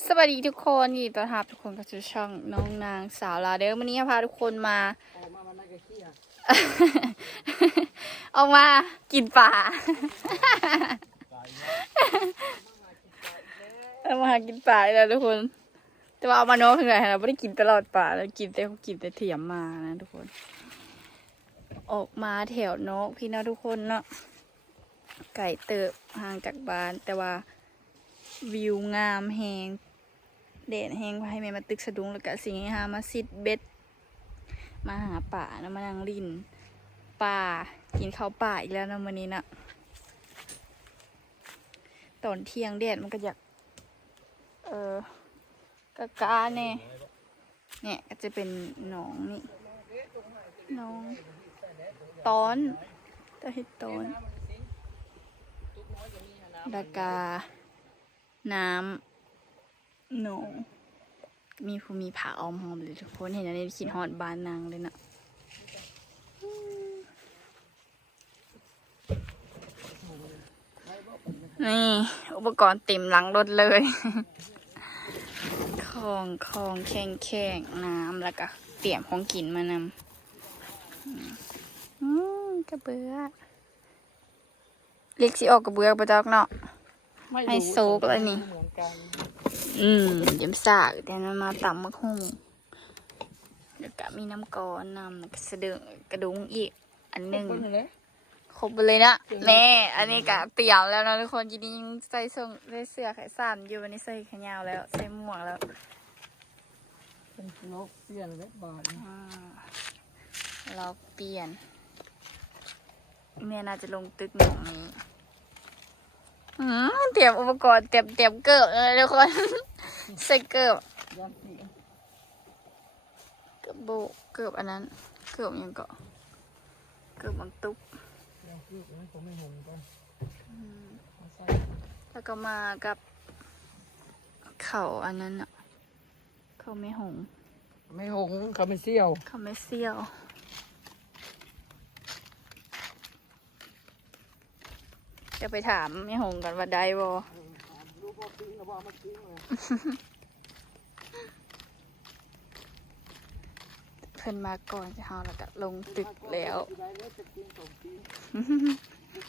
สวัสดีทุกคนยินดีต้อนรับทุกคนเข้าสู่ช่องน้องนางสาวลาเด้อวันนี้พาทุกคนมา ออกมามันน่าจะเครียดออกมากินป่าเอามาหากินป่าเลยนะทุกคน แต่ว่าเอามาโน้ตคือไงเราไม่ได้กินตลอดป่าเรากินแต่เขากินแต่เถียมมานะทุกคน ออกมาแถวนกพี่นะทุกคนเนาะไก่เติบห่างจากบ้านแต่ว่า วิวงามแหงเด่นแหงให้แม่มาตึกสะดุ้งแล้วก็สิงหามาซิดเบ็ด มาหาป่านะมานั่งลินป่ากินข้าวป่าอีกแล้วนะวันนี้นะตอนเที่ยงแดดมันก็อยาก เออกะกาเนี่ยเนี่ยก็จะเป็นหนองนี่หน้องตอนตะเห็ดตอนดากา น้ำหนองมีผู้มีผาออมหอมเลยทุกคนเห็นอันนี้คิดฮอดบานนางเลยนะนี่อุปกรณ์เต็มหลังรถเลยของของแข่งแข่งน้ำแล้วก็เตรียมของกินมานำอืมกระเบือเล็กสิออกกระเบือประจักเนาะ ไม่รู้ไฮโซกแล้วนี่ เหมือนกันอืมเดี๋ยวสากแต่นั้นมาตำมะฮุ่งแล้วก็มีน้ำกรอนนำแล้วก็สะดึงกระดุงอีก อันหนึ่ง คนเลยครบไปเลยนะแม่อันนี้กะเตรียมแล้วนะทุกคนทีนี้ยังใส่ส่งใส่เสื้อแขนสั้นอยู่วันนี้ใส่แขนยาวแล้ว ใส่หมวกแล้วเป็นนกเสียนเล็บบาทอ่าเราเปลี่ยนแม่น่าจะลงตึกหนึ่งนี้ อืมเตรียมอุปกรณ์เตรียมเตรียมเกิบเลยทุกคนใส่เกิบยันสีเกือบโบกเกือบอันนั้น เกือบยังเกาะเกือบบังตุกยันสีนั้นผมไม่หงกันเอาใส่แล้วก็มากับ เขาอันนั้นอะเขาไม่หง ไม่หงเขาไม่เสี่ยว เขาไม่เซี่ยว จะไปถามไม่หงกันว่าได้บ่รู้พอทิ้งแล้วว่ามาทิ้งเลยเพิ่นมาก่อนจะเฮาแล้วก็ลงตึกแล้วได้แล้วจะกินสองที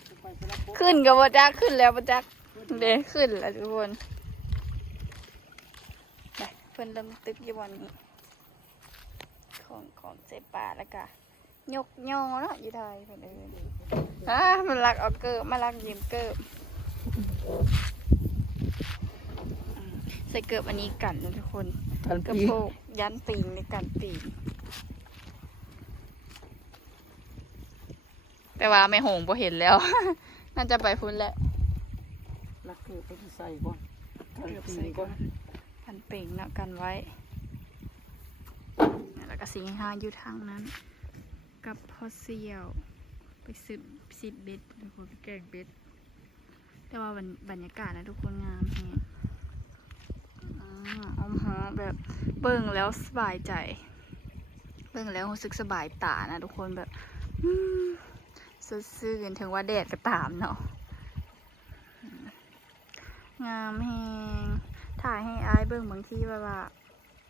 จะไปสลับป๊ะขึ้นกับบ่จักขึ้นแล้วบ่จักเด้ขึ้นแล้วทุกคนไปเพิ่นเริ่มตึกอยู่วันนี้ของของเสป่าแล้วก็ ยกย่อเนาะอยู่ไทยเพิ่นเอิ้นอ่ามันลักเอาเกิบมาลักยืมเกิบอืมใส่เกิบอันนี้กันนะทุกคนกันกระปีโปงยันตีนในการตีนแต่ว่าไม่หงบ่เห็นแล้ว น่าจะไปพุ่นแล้วลักเกือบไปใส่ก่อนกันปีก่อนพันเป่งเนาะกันไว้แล้วก็สิงห้าอยู่ทางนั้น กับพ่อเสี่ยว ไปสืบสิบเบ็ดทุกคนแกงเบ็ด แต่ว่าบรรบรรยากาศนะทุกคนงามแฮงอมหอมแบบเบิ่งแล้วสบายใจ เบิ่งแล้วรู้สึกสบายตานะทุกคนแบบอืมสดชื่นถึงว่าแดดก็ตามเนาะงามแฮงถ่ายให้อายเบิ่งบางที่แบบว่า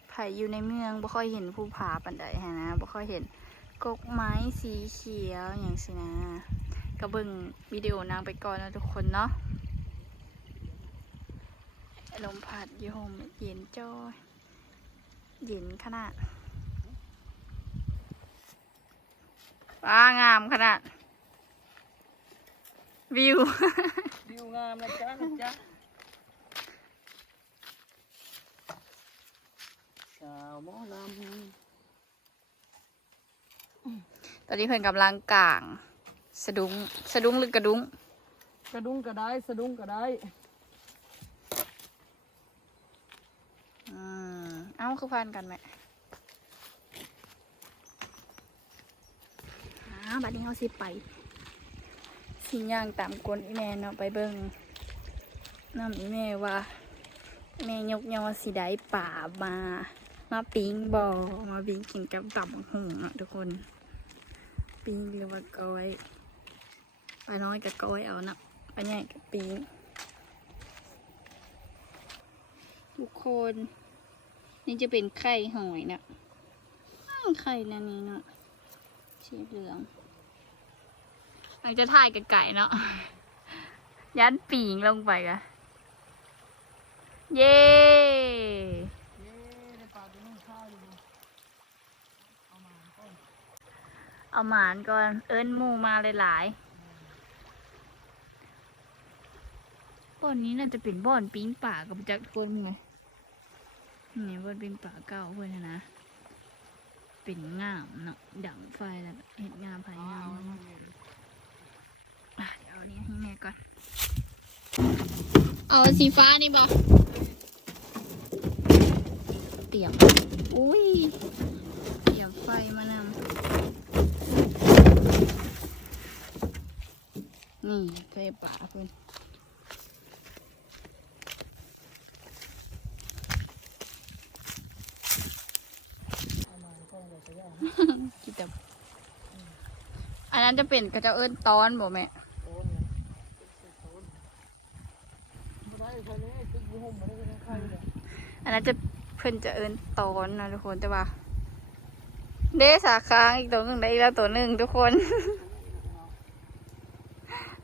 ไผอยู่ในเมืองบ่ค่อยเห็นภูผาปันใดหั้นนะบ่ค่อยเห็น กกไม้สีเขียวอย่างสินะก็เบิ่งวิดีโอนางไปก่อนนะทุกคนเนาะลมพัดยู่หมเย็นจ้อยเย็นขนาดว้างามขนาด วิวดิวงามนะจ๊ะนะจ๊ะสาวมอล ตอนนี้เพิ่นกำลังกลาง สะดุ้งสะดุ้งหรือกระดุ้งำกระดุ้งก็ได้สะดุ้งก็ได้อืมเอ้าคือพันกันไหมอ่าบัดนี้เขาสิไป สิย่างตามกลอีแม่เนาะไปเบิ่งน้ำอีแม่ว่าแม่ยกยอสิได้ป่ามา มาปิ้งบอมาปิ้งกินกับตับหงเนาะทุกคน ปิ้งหรือว่าก้อยปลาน้อยกับก้อยเอานะปลาใหญ่กับปิ้งทุกคน นี่จะเป็นไข่หอยนะไข่นันนี่เนาะสีเหลืองอาจจะถ่ายกับไก่เนาะยันปีงลงไปกะเย้ เย้ได้ปลาตัวนึงข้าวอยู่เอามาก่อน เอาหมานก่อนเอิ้นหมูมาหลายๆบ่อนนี้น่าจะเป็นบ่อนปิ้งป่ากับจักรคนไงนี่บ่อนปิ้งป่าเก่าเพื่อนน่ะนะเป็นงามเนาะดังไฟแล้วก็เห็ดงามภายงามอะเดี๋ยวเอานี้ให้แม่ก่อน เอาสีฟ้านี่บอกเตรียม อุ้ยเตรียมไฟมานำ นี่ไฟป่าเพื่อนเอามาก่อนเดี๋ยวจะย่างกินแต่อันนั้นจะเป็นกระเจ้าเอิ้นตอนบอกแม่อันนั้นจะเพิ่นจะเอิ้นตอนนะทุกคนแต่ว่า เด้สาค้างอีกตัวหนึ่งได้อีกแล้วตัวหนึ่งทุกคน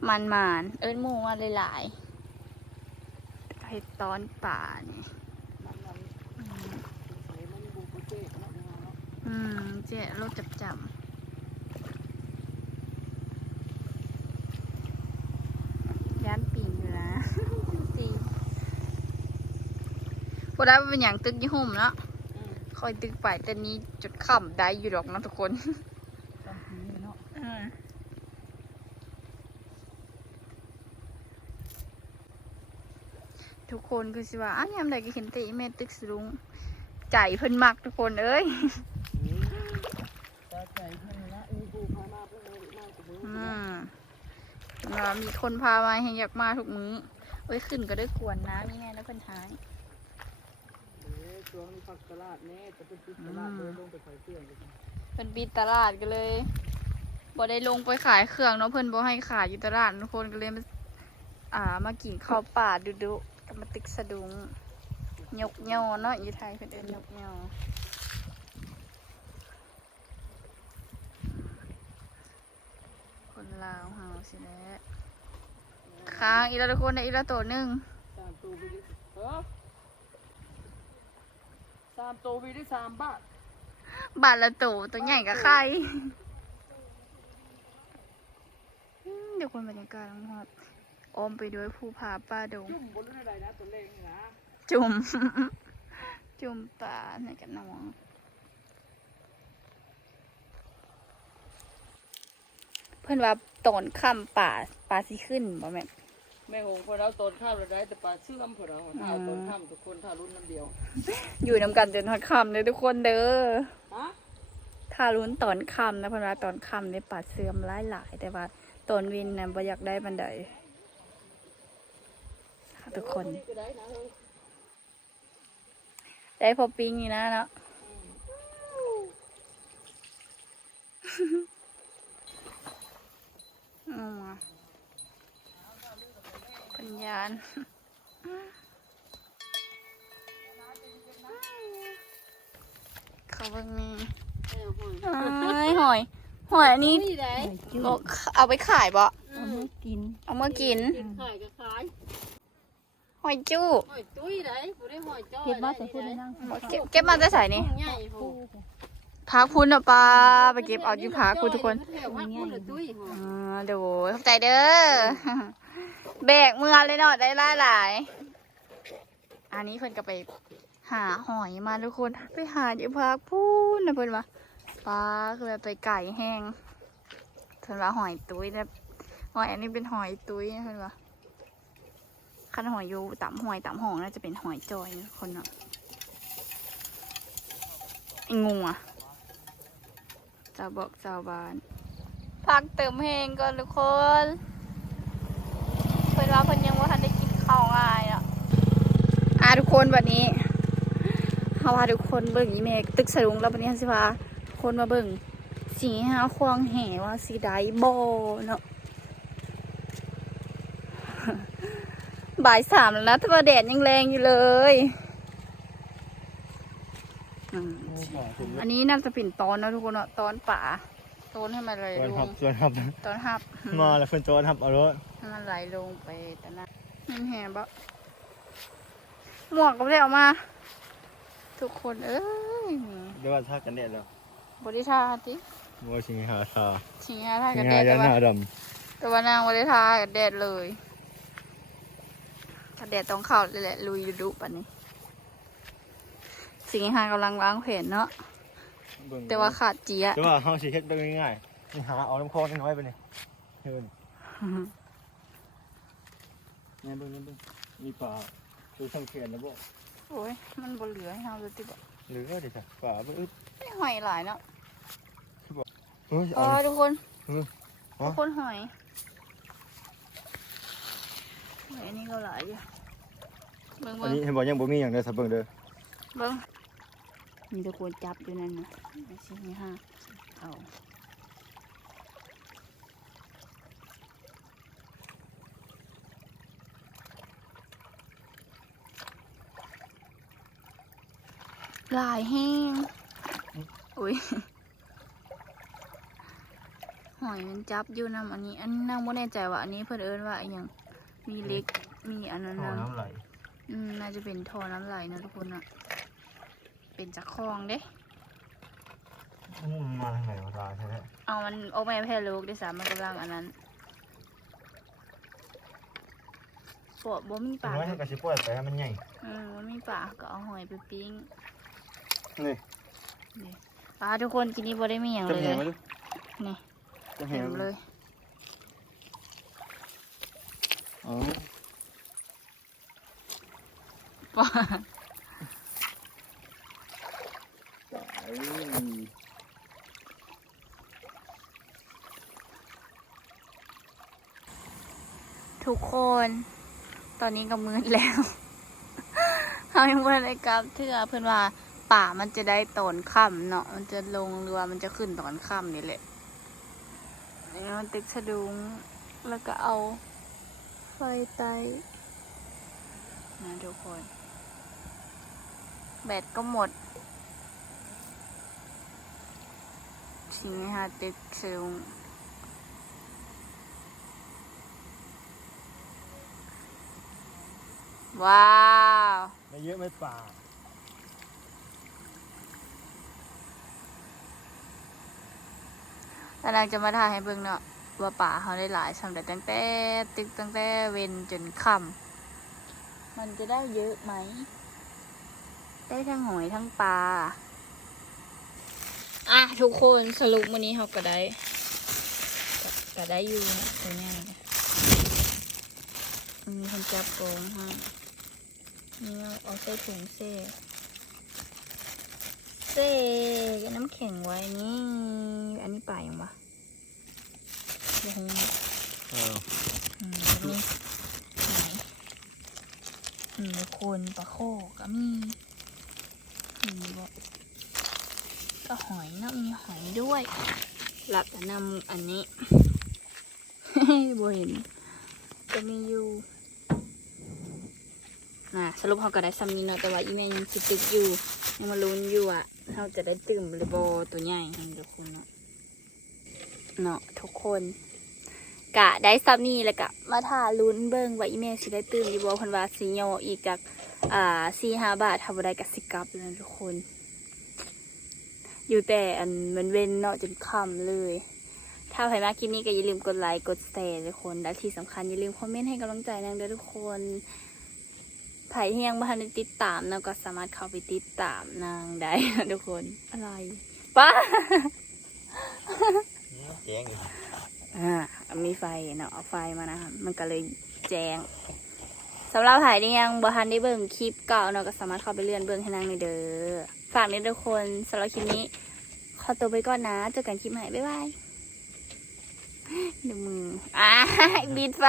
มันหมานเอิ้นหมูมาหลายๆเห็ดตอนป่านี่มันมันอืมใส่มันบุกไปเจ๊เนาะเนาะอืมเจ๊รถจับจับย้านปีนอยู่นะตีพอได้ว่าเป็นอย่างตึกยี่ห่มเนาะอืมคอยตึกไปแต่นี้จุดค่ำได้อยู่หรอกนะทุกคน ตามผีเนาะ ทุกคนคือสิว่าอ้าวยามใดก็เห็นแตีแม่ตึกสลุงใจเพิ่นมักทุกคนเอ้ยตาใจเพิ่นนะมีผู้พามาเพิ่นเลยมากับมืออืมมันว่ามีคนพามาให้อยากมาทุกมื้อเอ้ยขึ้นก็ได้กวนน้ำนี่ไงแล้วเพิ่นหายเอ้ยช่วงนี้พักตลาดแน่จะเป็นปิดตลาดเลยลงไปขายเครื่องเลยเพิ่นปิดตลาดกันเลยบ่ได้ลงไปขายเครื่องเนาะเพิ่นบ่ให้ขายอยู่ตลาดทุกคนก็เลยมาอ่ามากินข้าวป่าดุดุๆ กับมาตึกสะดุงยกยอเนาะอยู่ไทยเพิ่นเอิ้นยกยอคนลาวเฮาสิแหละค้างอีกแล้วทุกคนได้อีกแล้วตัวหนึงสามตัวไปดิเออสามตัวไปได้สามบาทบาทละตัวตัวใหญ่กับใครอืมเดี๋ยวคนบรรยากาศนะครับ อมไปด้วยภูผาป่าดง จุ่มบนเรื่องอะไรนะตัวเลขนี่นะจุ่ม จุ่มป่าในกันน้องเพื่อนว่าตอนค่ำป่าป่าสิขึ้นบ่แม่นแม่หงพอเราตอนข้าวเราได้แต่ปลาเชื่อมพอเราถ้าเอาตอนข้ามทุกคนถ้ารุ่นน้ำเดียวอยู่นำกันจนทอดค่ำเลยทุกคนเด้อฮะถ้ารุ้นตอนค่ำนะเพื่อนว่าตอนค่ำในป่าเสื่อมหลายหลายๆแต่ว่าตอนวินนะบ่อยากได้บันได ทุกคนก็ได้นะเฮ้ยได้พอปิ้งนี่นะเนาะอืมปัญญาณเขาเบิ่งนี่อ้ายหอย หอยอันนี้นี่ได้เอาเอาไปขายบ่เอามากิน เอามากิน กินขายก็ขาย ห อยจู้หอยตุ้ยได้บ่ได้หอยจ้อยเก็บมาแต่พูดได้นั่งเก็บเก็บมาจะใส่นี่ใหญ่โหพักพุ้นอะปลาไปเก็บเอาอยู่พักคุณทุกคนแถวพักคุณละตุ้ยโหอ่าเดี๋ยวขอบใจเด้อแบกเมื่อเลยเนาะได้หลายหลายๆอันนี้เพิ่นก็ไปหาหอยมาทุกคน ไปหาอยู่พักพูนนะเพิ่นว่าปลาคือแบบไปไก่แห้งเพิ่นว่าหอยตุ้ยนะหอยอันนี้เป็นหอยตุ้ยนะเพิ่นว่า คันหอยอยู่ต่ำหอยต่ำหองน่าจะเป็นหอยจอยคนเนาะไอ้งูอะจะบอกชาวบ้าน พักเติมเพลงก่อนทุกคนเพิ่นว่าเพิ่นยังว่าทันได้กินข้าวง่ายอะอะทุกคนวันนี้เฮาพาทุกคนเบิ่งอีเมกตึกสะดุงแล้ววันนี้เฮาสิพาทุกคนมาเบิ่งสีหาควงแห่ว่าสีใดบ่เนาะ บ่ายสามแล้วนะแต่ว่าแดดยังแรงอยู่เลยอืมป่าถึงอันนี้น่าจะเป็นตอนนะทุกคนเนาะตอนป่าตอนให้มันไหลส่วนลทับงส่วนทับตอนหับมาแล้วเพิ่นโจนทับเอารถให้มันไหลลงไปแต่นั้นเห็นแหบะหมวกก็ไม่ได้เอามา ทุกคนเอ้ยเดี๋ยวว่าทักกันแดดแล้วบริทาจิบ่ชิงหาทาชิงหาทาชิกันงแดหาดยัแต่นว่าหาดแต่ว่านางบริทากันแดดเลย กันแดดต้องเข้าเลยแหละลุยดุดุปันนี้ สิงหากำลังวางแผนเนาะำเบิ่งแต่ว่าขาดเจียะแต่ว่าเฮาสิเฮ็ดได้ง่ายๆนี่หาเอาน้ำคอน้อยๆไปนี่เฮ็ดนี่เบิ่งนี่เบิ่งมีปลาคือสังเกตแล้วบ่โอ้ยมันบนเหลือให้เราเลยติบะหรือว่าดิจ้ะปลาบ่อึดไม่หอยหลายเนาะเฮ้ยอ๋อเอาทุกคนเอออ๋อทุกคนหอยห อยอันนี้ก็หลายอยู่เบิ้งอันเบิ้งนี้เห็นบ่ยังบ่มีหยังเด้อสับเบิ่งเด้อเบิ้งมีตะกวนจับอยู่นั่นนะไม่ใช่ไม่ห้าเอาหลายแห้งอุ้ยหอยมันจับอยู่นำอันนี้ อันนั่งบ่แน่ใจว่าอันนี้เพิ่นเอิ้นว่าอหยัง มีเล็ก มีอันนั้นท่อนะน้ำไหลอืมน่าจะเป็นท่อน้ำไหลนะทุกคนอะเป็นจากคลองเด้ อู้มันมาทางไหนวะตาใช่ไหมเอามันโอแม่แพร่ลูกได้สามมันกำลังอันนั้นปะบ่มีปากน้อยให้กระชิบปล่อยไปให้มันใหญ่อืมบ่มีปากก็เอาหอยไปปิ้งนี่ปลาทุกคนกินนี้บ่ได้มีอย่างจะเลย แหเลมายดูนี่จะแหเห็นมเลย อ๋อปลาทุกคน ตอนนี้ก็มืดแล้วเขายังไม่ได้กลับเทื่อเพื่อนว่าป่ามันจะได้ตอนค่ำเนาะ มันจะลงเรือ มันจะขึ้นตอนค่ำนี่แหละนี่มันติดสะดุง แล้วก็เอา ไฟไตนะทุกคน แบตก็หมดทิ้งให้หาตึกสะดุงว้าว ไม่เยอะไม่ป่ากำลังจะมาถ่ายให้เบิ่งเนาะ ว่าป่าเขาได้หลายสำหรับตั้งแต่ตึกตั้งแต่เวนจนค่ำมันจะได้เยอะไหม ได้ทั้งหอยทั้งปลาอะทุกคนสรุปวันนี้เขาก็ได้ก็ก็ได้อยู่นะตัวเนี้ยนะมันมีคนจับกองให้นี่เราเอาใส่ถุงเซ่เซ่กับน้ำแข็งไว้นี่ อันนี้ป่ายังวะ โอ้โหเอออืมนี่ไหนอืมคนปลาโคก็มีอืมบอกก็หอยนะมีหอยด้วยหลักนำอันนี้บ่เห็นจะมีอยู่น่ะสรุปเขาก็ได้ซ้ำนี้เนาะแต่ว่าอีแม่ยังคิดตึกอยู่ยังมาลุ้นอยู่อะเขาจะได้ตื่มหรือบตัวใหญ่ให้ทุกคนเนาะเนาะทุกคน กะได้ซับนี่แล้วกะมาถ่าลุ้นเบิ่งว่าอีเมลสิได้ตื่นดีบ่เพิ่นว่าสิโยอีกจากอ่า4 5บาททำบ่ได้กะสิกลับเลยทุกคน อยู่แต่อันมันเว้นเนาะจนค่ำเลย ถ้าใครมาคลิปนี้ก็อย่าลืมกดไลค์กดแชร์ทุกคนและที่สำคัญอย่าลืมคอมเมนต์ให้กำลังใจนางด้วยทุกคนใครที่ยังไม่ทันได้ติดตามนะก็สามารถเข้าไปติดตามนางได้ทุกคนอะไรป้าเจ๊งอีก อ่ามีไฟเนาะเอาไฟมานะคะมันก็เลยแจ้งสำหรับถ่ายที่ยังบอทันได้เบิ่งคลิปเก่าเนาะก็สามารถเข้าไปเลื่อนเบิ่งให้นางในเด้อฝากในทุกคนสำหรับคลิปนี้ ขอตัวไปก่อนนะเจอกันคลิปใหม่บ๊ายบายเดี๋ยวมืออ่าบิดไฟ